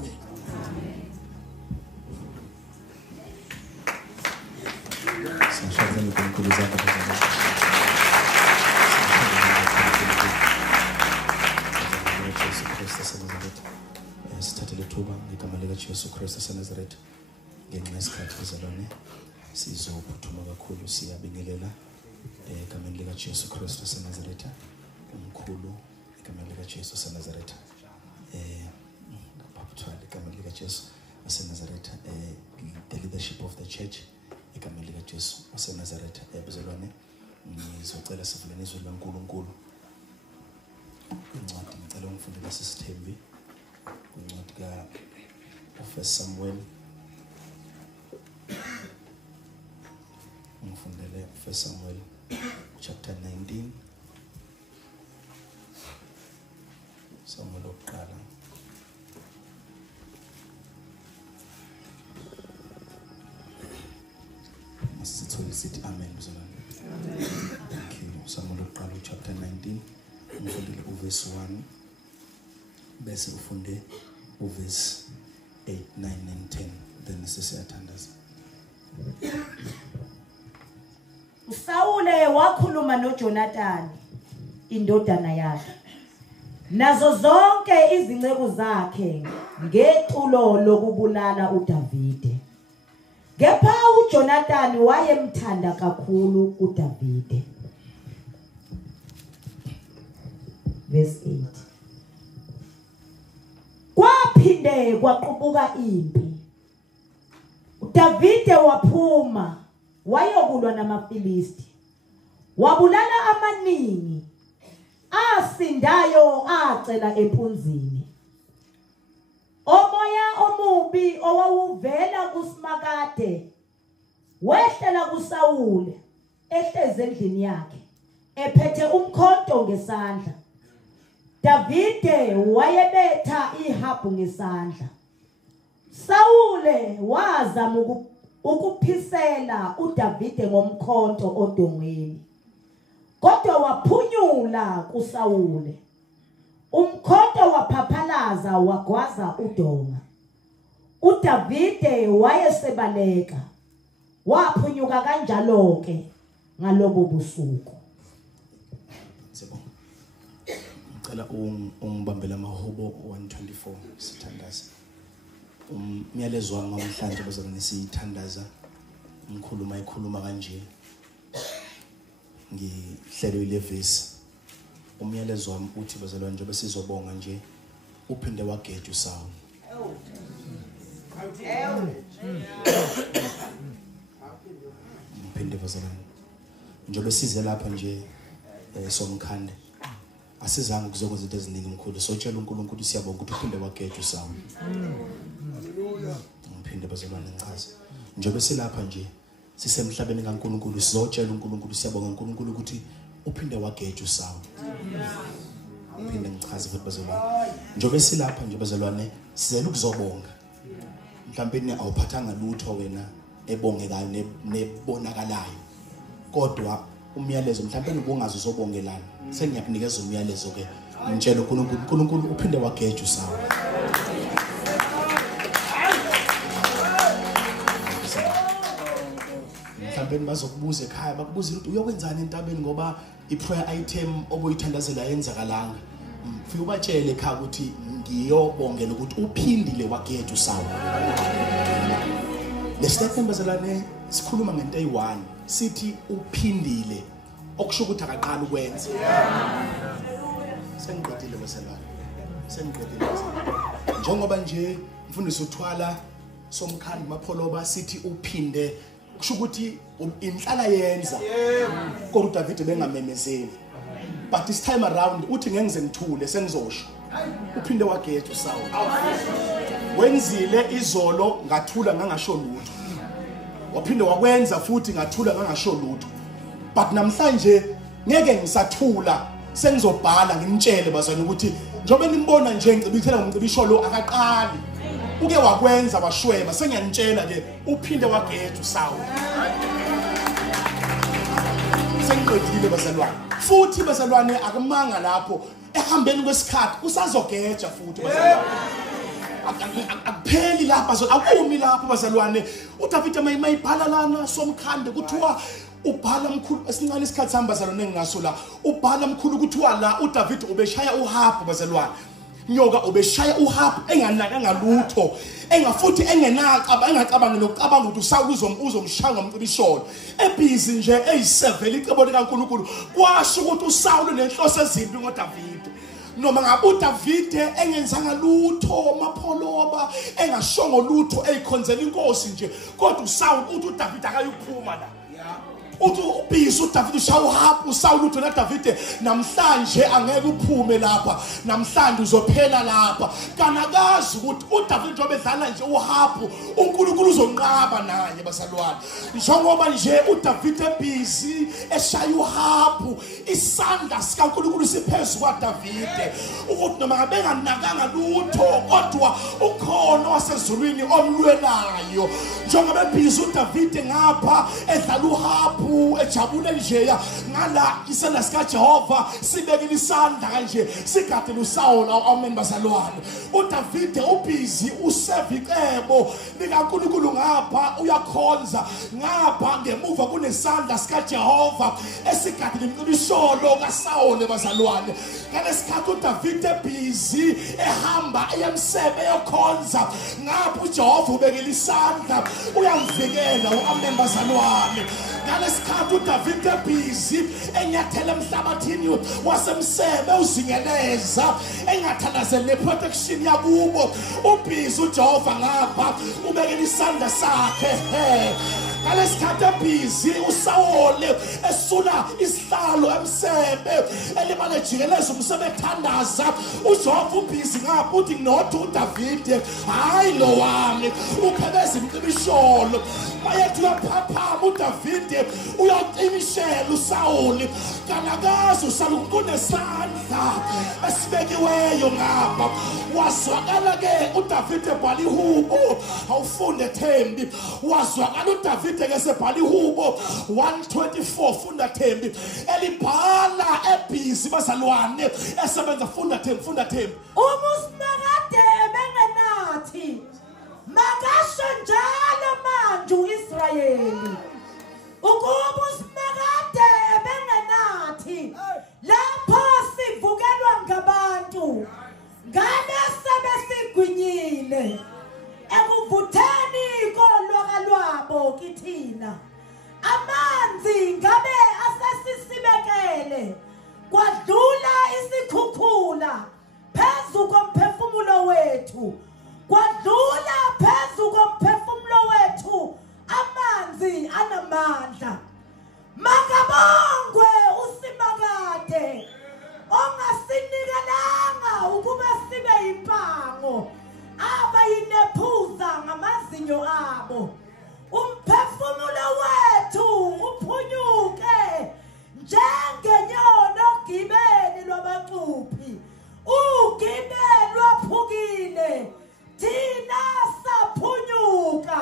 Amen. Sithathele thuba ngegama likaJesu Kristu waseNazaretha ngenxa yesikhathi bezalwane sizophuthuma kakhulu siyabingelela egameni likaJesu Kristu waseNazaretha umkhulu egameni likaJesu waseNazaretha ngaphathwa egameni likaJesu waseNazaretha the leadership of the church egameni likaJesu waseNazaretha bezalwane ngizocela sivuleni izwi laNkulunkulu incwadi ngicela ungifundele sisithembi incwadi First Samuel ngifundele First Samuel chapter 19 Samuel oqala masithole sithi amen bezalwane thank you Samuel oqala chapter 19 ngifundele verse 1 bese ufunde verse 8, 9 and 10 then sesiyathandaza. Saule wakhuluma noJonathan indodana yakhe nazo zonke izinceku zakhe ngeculo lokubulala uDavide. Kepha uJonathan wayemthanda kakhulu uDavide. Verse 8. Kwaphinde kwaqubuka impi. uDavide waphuma wayokulwa namaFilisti. Wabulala amaningi. Asindayo acela empunzini. Omoya omubi owawuvela kuSimakade wehlela kuSawule ehleze endlini yakhe ephethe umkhonto ngesandla. Davide wayebetha ihabhu ngesandla. Sawule wazama ukuphisela uDavide ngomkhonto odongweni. Kodwa waphunyula kuSawule. Umkhonto waphaphalaza wagwaza udonga. uDavide wayesebaleka. Waphunyuka kanjalo ke ngalobo busuku. Ngicela ungibambele amahubo 124 sithandaza. Umyalezo wami namhlanje bazalwane sithandaza. Ikhuluma kanje. Ngihlelo ile verse. Umyalezo wami uthi bazalwane njengoba sizobonga nje uphinde wageja uSawule. Uphinde bazalwane. Njengoba size lapha nje somkhande. Asizange kuzokwenza izinto eziningi mkhulu sotshela uNkulunkulu siyabonga ukuthi uphinde wageja uSawule. Haleluya. Uphinde bazalwane ngichaze. Njengoba silapha nje sisemhlabeni kaNkulunkulu sizotshela uNkulunkulu siyabonga uNkulunkulu ukuthi uphinde wageja uSawule. Uphinde ngichaze futhi bazalwane. Njengoba silapha nje bazalwane sizela ukuzobonga. Mhlawumbe awuphathanga lutho wena ebongekayo nebonakalayo. Kodwa umyalezo mhlawumbe ubongazi uzobongelana. Sengiyakunikeza umyalezo ke. Ngitshela uNkulunkulu uphinde wageja uSawule. Mhlawumbe bazokubuza ekhaya bakubuza ukuthi uyokwenzani entabeni ngoba iprayer item obuyithandazela yenzakalanga. Ufike ubatshele ekhaya ukuthi ngiyobongela ukuthi uphindile wageja uSawule. Lesithathu bazalwane sikhuluma ngento eyi1 sithi uphindile okusho ukuthi akaqala ukwenza. Sengiqedile bazalwane. Sengiqedile. Njengoba nje mfundisi uthwala somkhandi mapholoba sithi uphinde kusho ukuthi inhlala yenza kodwa uDavide bengamemezeli. But this time around uthi ngeke ngize ngithule sengizosho. Uphinde wageja uSawule. Wenzile izolo ngathula ngangasho lutho. Waphinde wakwenza futhi ngathula ngangasho lutho. But namhlanje ngeke ngisathula sengizobhala ngimtshele bazana ukuthi njobe nimbona nje ngicibithela ngomcibisho lo akaqali. Uke wakwenza washweba sengiyanitshela ke uphinde wageja uSawule. Sengiqedile bazalwane. Futhi bazalwane akumanga lapho ehambeni kwesikhathi usazogeja futhi bazalwane. akupheli lapha akumi lapha bazalwane. uDavide mayibhala lana somkhande kuthiwa ubhala mkhulu esincane isikhathi sihamba bazalwane engaso la ubhala mkhulu kuthiwa la uDavide ubeshaya uHabu bazalwane. Nyoka ubeshaya uHabu enganakanga lutho engafuthi engacabanga nokucabanga ukuthi uSawuli uzomshaya ngomcibisholo ebhizi nje eyisevele icebo likaNkulunkulu kwasho ukuthi uSawuli nenhloso ezimbi ngoDavide. Noma ngabe uDavide engenzanga lutho mapholoba engashongo lutho eyikhonzela inkosi nje kodwa uSawuli uthi uDavide akayiphuma la. Uthi ubhizi uDavide ushaya uHabu uSawuli uthi naDavide namhlanje angeke uphume lapha namhlanje uzophela lapha. Kanakazi ukuthi uDavide njengoba edlala nje uHabu uNkulunkulu uzonqaba naye basalwane. Njengoba nje uDavide ebhizi eshaya uHabu isandla sikaNkulunkulu siphezu kwaDavide ukuthi noma ngabe enganakanga lutho kodwa ukhona wasezulwini omlwelayo. Njengoba ebhizi uDavide ngapha edlala uHabu ejabule nje ngala isandla sika Jehova sibekile isandla kanje sigade uSawuli. Amen bazalwane. uDavide ubhizi usevicebo likaNkulunkulu ngapha uyakhonza ngapha ngemuva kunesandla sika Jehova esigade imcibisholo kaSawuli bazalwane. Ngalesikhathi uDavide ebhizi ehamba eyemsebe yokhonza ngapha uJehova ubekile isandla uyamvikela. Amen bazalwane. Ngalesikhathi uDavide ebhizi enyathela emhlabathini wasemsebe uzingeleza engathandazeli neprotection yakubo ubhizi uJehova ngapha ubekela isandla sakhe. Ngalesikhathi ebhizi uSawuli esula isihlalo emsebe elimane jikeleza umsebe ethandaza uJehova ubhizi ngapha uthi nothi uDavide hayi lo wami uphebeza imcibisholo bayethi uyaphaphama uDavide uyaqinishela uSawuli. Kanakazi uSawuli kunesandla esibekiweyo ngapha. Wazwakala ke uDavide ebhala ihubo awufunde Thembi. Wazwakala uDavide ke sebhala ihubo 124 funda Thembi elibhala ebhizi bazalwane esebenza funda Thembi. Umusimakade bengenathi makasho njalo manje uIsrayeli ukuba usimakade bengenathi lapho sivukelwa ngabantu ngane sebesigwinyile ekuvutheni ikolwa lwabo kithina amanzi ngabe asesisibekele kwadlula isikhukhula phezu komphefumulo wethu kwadlula phezu komphefumulo wethu amanzi anamandla. Makabongwe usimakade ongasinikelanga ukuba sibe impango abayinephuza ngamazinyo abo. Umphefumulo wethu uphunyuke njengenyoni ogibeni lwabacuphi. Ugibeni lwaphukile thina saphunyuka.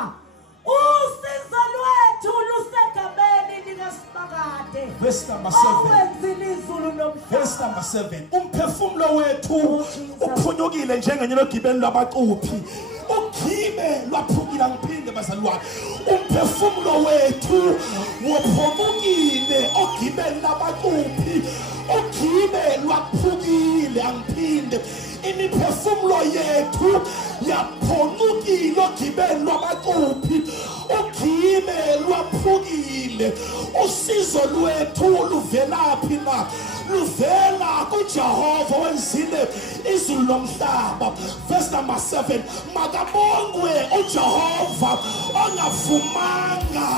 Usizo lwethu lusegameni likaSimakade. Verse number 7. Owenzile izulu nomhlaba. Verse number 7. Umphefumulo wethu uphunyukile njengenyoni ogibeni lwabacuphi. Ugibe lwaphukile ngiphinde bazalwane. Umphefumulo wethu wophumukile ogibeni lwabacuphi. Ugibe lwaphukile angiphinde. Imiphefumulo yethu yaphonukile ogibeni lwabacuphi. Ugibe lwaphukile. Usizo lwethu luvelaphi na? Luvela kuJehova wenzile izulu nomhlaba. Verse number 7. Makabongwe uJehova ongavumanga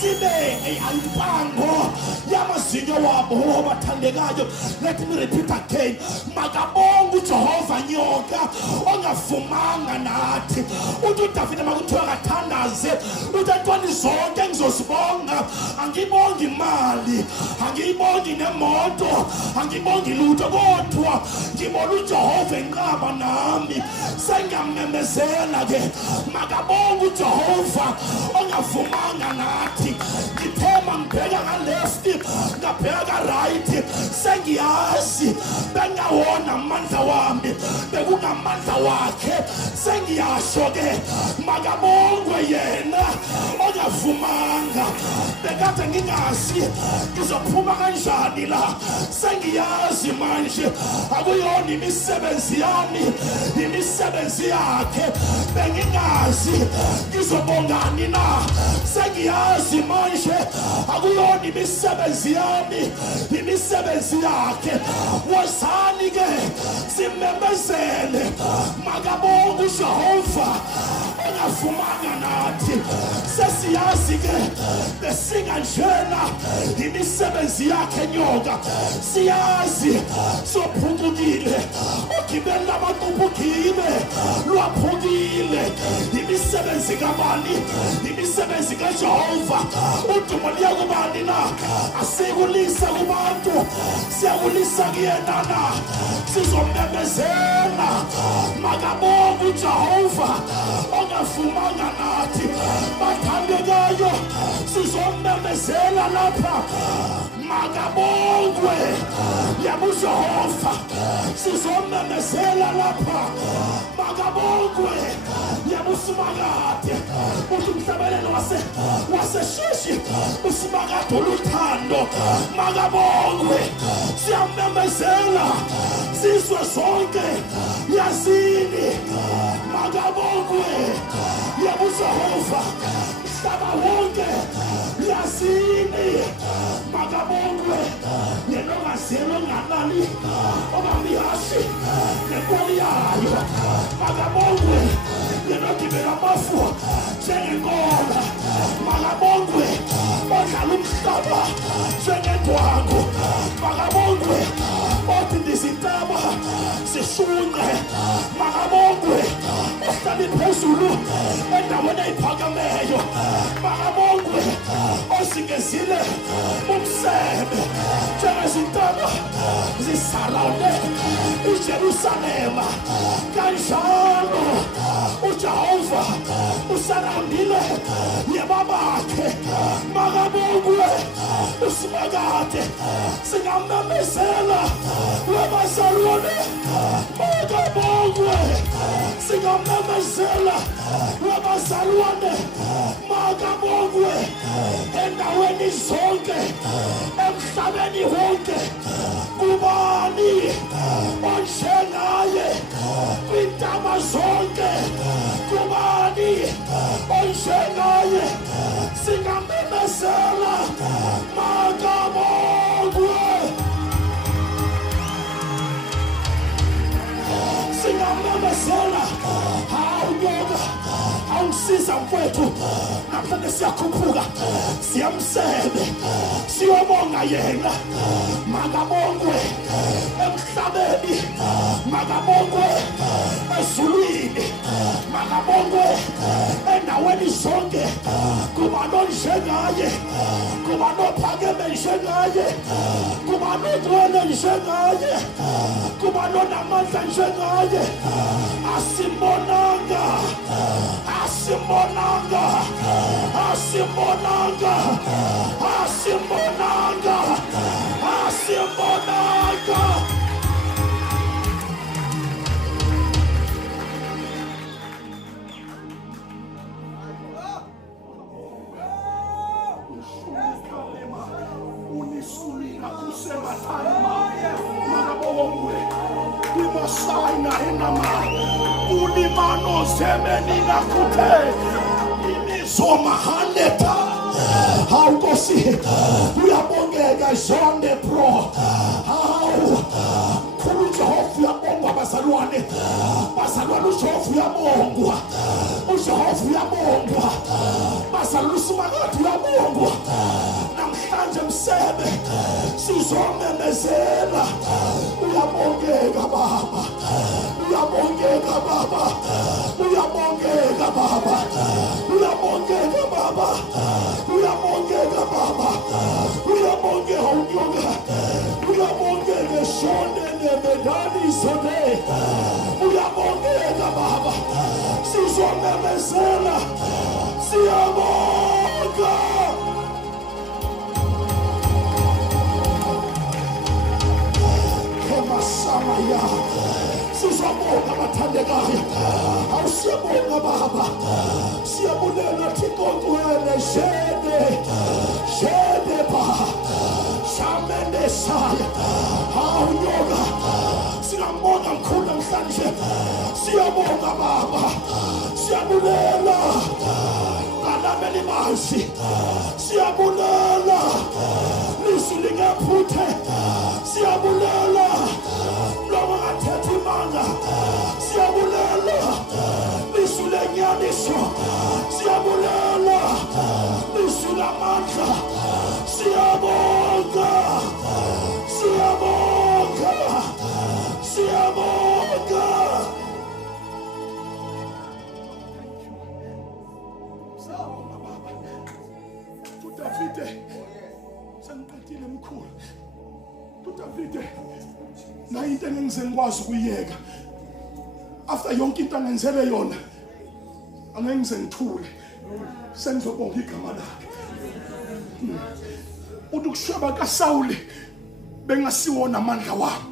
sibe ayimpango yamazinyo wabo bathandekayo. Let me repeat again. Makabongwe uJehova nyoka ongavumanga nathi. Uthi uDavide makuthiwa kathandaze uthi entweni zonke ngizosibonga. Angibongi imali, angibongi nemoto, angibongi lutho kodwa ngibona uJehova enqaba nami. Sengiyamemezela ke makabonge uJehova ongavumanga nathi. Ngithema noma ngibheka ngaleft ngabheka right sengiyazi bengawona amandla wami bekungamandla wakhe sengiyasho ke makabongwe yena ongavumanga bekade ngingazi ngizophuma kanjani la sengiyazi manje akuyona imisebenzi yami imisebenzi yakhe bengingazi ngizobongani na sengiyazi manje akuyona imisebenzi yami imisebenzi yakhe wozani ke simemezele makabonga uJehova ongavumanga nathi sesiyazi ke besinga njena imisebenzi yakhe nyoka siyazi sophukile ogibela abaqubukile lwaphukile imisebenzi kabani imisebenzi kaJehova udumo liyakubani na asikulisa kubantu siyakulisa kuyena na sizomemezela makabonga uJehova ongavumanga nathi bathandekayo sizomemezela lapha makabongwe yabuJehova sizomemezela lapha makabongwe yabusimakade uthi umhlabelelo waseshishi usimakade oluthando makabongwe siyamemezela sizwe zonke yazini makabongwe yabuJehova mhlaba wonke yazini makabongwe yena ongazelwe ngalali obamihashi nenkoli yayo makabongwe yena ogibela amafu njengenkola makabongwe odlala umhlaba njengendwangu makabongwe othi ndizintaba zishunqe makabongwe ohlala phezulu endaweni eyiphakameyo makabongwe osingezile umsebe njengezintaba zisarawunde iJerusalema kanjalo uJehova usarawundile yebabakhe makabongwe usimakade singamemezela wabazalwane makabongwe singamemezela wabazalwane makabongwe endaweni zonke emhlabeni wonke kubani onjengaye kwintaba zonke kubani onjengaye singamemezela makabongwe singamemezela awunyoka awusiza mfowethu namhlanje siyakhuphuka siyamsebe siyobonga yena makabongwe emhlabeni makabongwe ezulwini makabongwe endaweni zonke kuba nonjengaye kuba nophakeme njengaye kuba nogcwele njengaye kuba nonamandla njengaye asimbonanga asimbonanga asimbonanga asimbonanga asimbonanga unisulila kusemathalama makabongwe imosayina enama ulimano zemenina kuthe imizomahaleta hawukosi uyabongeka Jonde Pro hawu uJehova uyabongwa bazalwane uJehova uyabongwa uJehova uyabongwa bazalwane usimakade uyabongwa namhlanje msebe sizomemezela uyabongeka baba uyabongeka baba uyabongeka baba uyabongeka baba uyabongeka baba uyabongeka unyoka uyabongeka shonde nebedani zone uyabongeka baba sizomemezela siyabonga maya sizabonga abathandekayo awusiyabonga baba siyabulela Thixo kuwena shede ba shamende saya awunyoka siyabonga mkhulu namhlanje siyabonga baba siyabulela alameli masi siyabulela nisilingephuthe siyabulela noma ngathethi manga siyabulela nisulenyaniso siyabulela nisulamandla siyabonga siyabonga siyabonga Davide sangiqedile mkhulu uDavide na into engize ngikwazi ukuyeka after yonke into angenzele yona angengize ngithule sengizobonga igama lakhe ukushaba kaSawuli bengasiwona amandla wami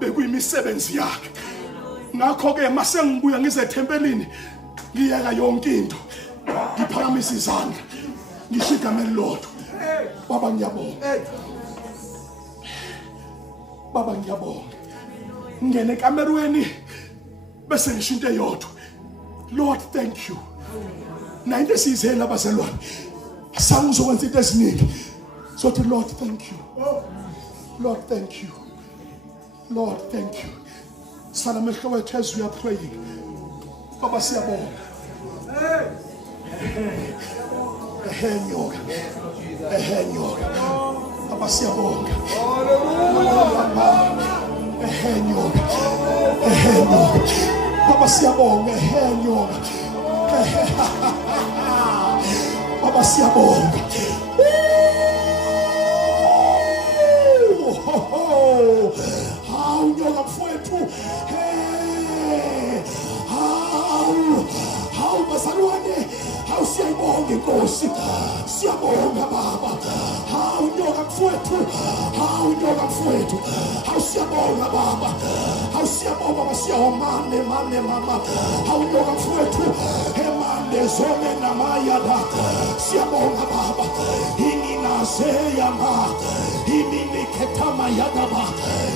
bekuyimisebenzi yakhe ngakho ke mase ngibuya ngizethempelini ngiyeka yonke into ngiphakamisa izandla ngishika melodwa baba ngiyabonga baba ngiyabonga ngene ekamerweni bese ngisho into eyodwa Lord thank you na into esizela abazalwane sangizokwenza into eziningi sothi Lord thank you Lord thank you Lord thank you sana mehlo wethu as we are praying baba siyabonga nyoka baba siyabonga nyoka baba siyabonga nyoka baba siyabonga hawu nyoka mfowethu hawu bazalwane hawu siyayibonga inkosi siyabonga baba hawu nyoka mfowethu hawu siyabonga baba hawu siyabonga basiyawamane mama hawu nyoka mfowethu emande zone namayada siyabonga baba inginazeyama imini ketama yadaba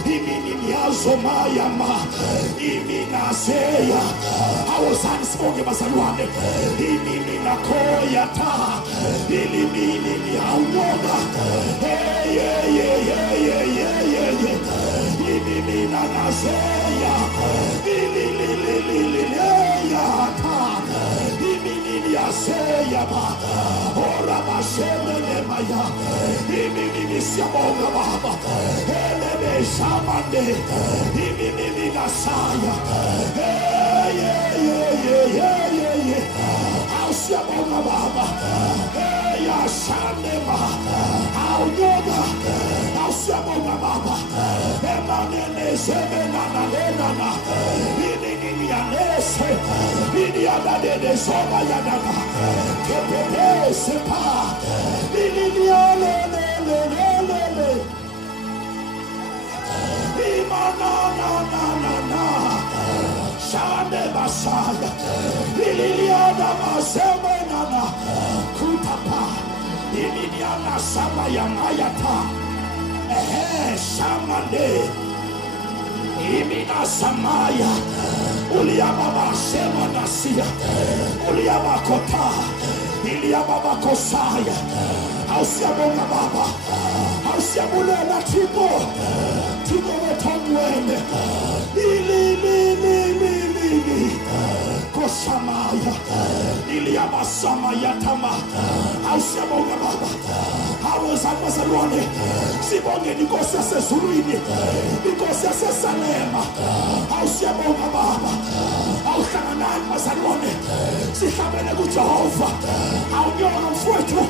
imini niyazomayama iminazeya awuzani sibonge bazalwane imini nakoyata ilimini niyawunyoka imini nanazeya ilililililiyata imini niyazeya ba ora bashemene maya imini nisiyabonga baba elebe shamande imini nasaya siyabonga baba yashanema awuyoga siyabonga baba emanene semenana lenana inini yanese iniyadadede soba yadana kepele sepa inini yalelelelele imanananana shande basaya ililiana masemenana kutapa ililiana sama yanayata shamande imina samaya uliyababa sema nasia uliyabakota iliyababa kosaya ausiyabonga baba ausiyabulela Thixo wethamwene ililililili kosamaya iliyabasamaya tama ausiyabonga baba awuzabazalwane sibonge inkosi yasezulwini inkosi yasesalema awusiyabonga baba awuhlanganani bazalwane sihlabele kuJehova awunyoka mfowethu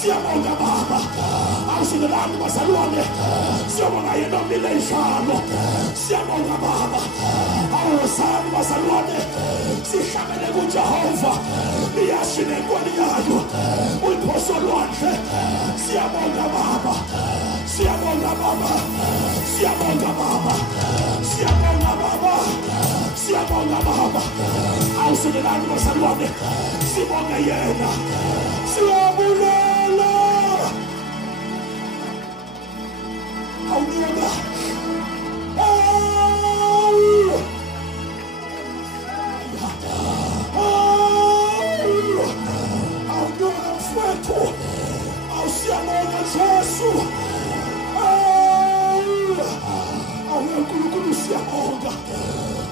siyabonga baba awusingelani bazalwane siyabonga yena omile njalo siyabonga baba awuzani bazalwane sihlabele kuJehova liyashine inkoni yayo uyiphoso lwandle siyabonga baba Siyabonga Baba. Siyabonga Baba. Siyabonga Baba. Siyabonga Baba. Awuselelani basalwane. Sibonga yena. Siyabulela. Awunyonga. Awunyonga mfowethu. Awusiyabonga Jesu. Awunkulunkulu siyabonga.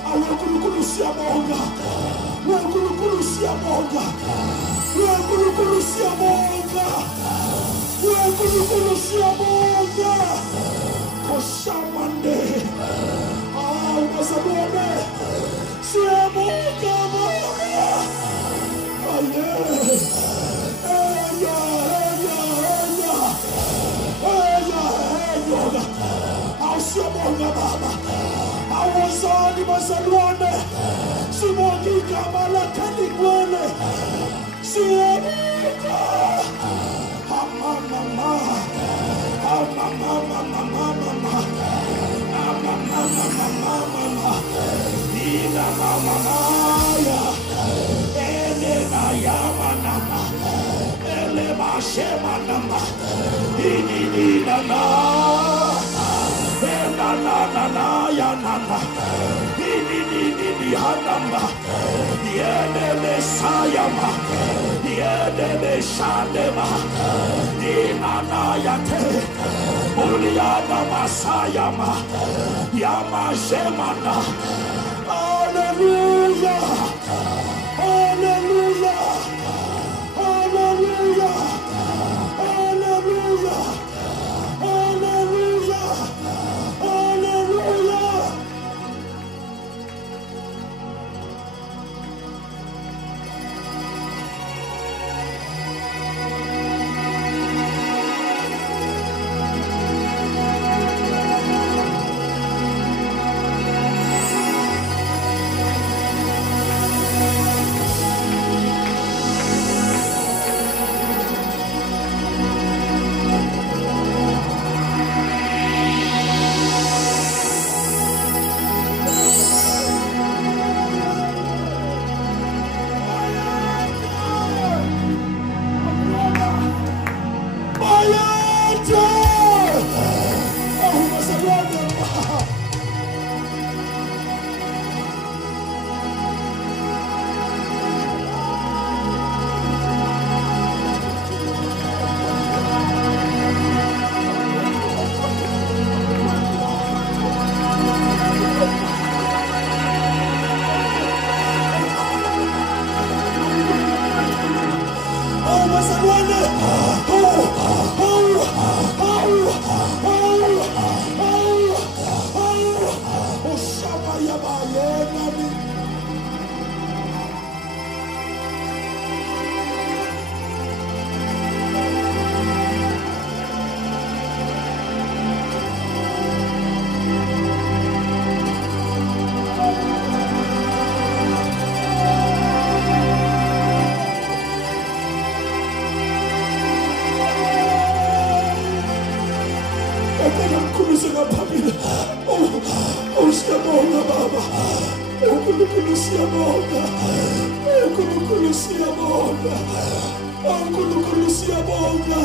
Awunkulunkulu siyabonga. Awunkulunkulu siyabonga. Awunkulunkulu siyabonga. Awunkulunkulu siyabonga. Koshamande. Awubasabone. Siyabonga Baba. Aye. Siyabonga Baba. Awazali bazalwane. Sibonga igama lakhe ligcwele. Siyabonga. Mama. Ina mama ya. Elena ya mama. Elema shema mama. Ini na. Na ya nana. Ini hanamba. Yene sayama. Yene shandema. Inana yate. Uliana masayama. Yama shemana. Hallelujah. Hallelujah. Hallelujah. Hallelujah. Hallelujah. Hallelujah. Siyabonga Baba. Unkulunkulu siyabonga. Unkulunkulu siyabonga. Unkulunkulu siyabonga.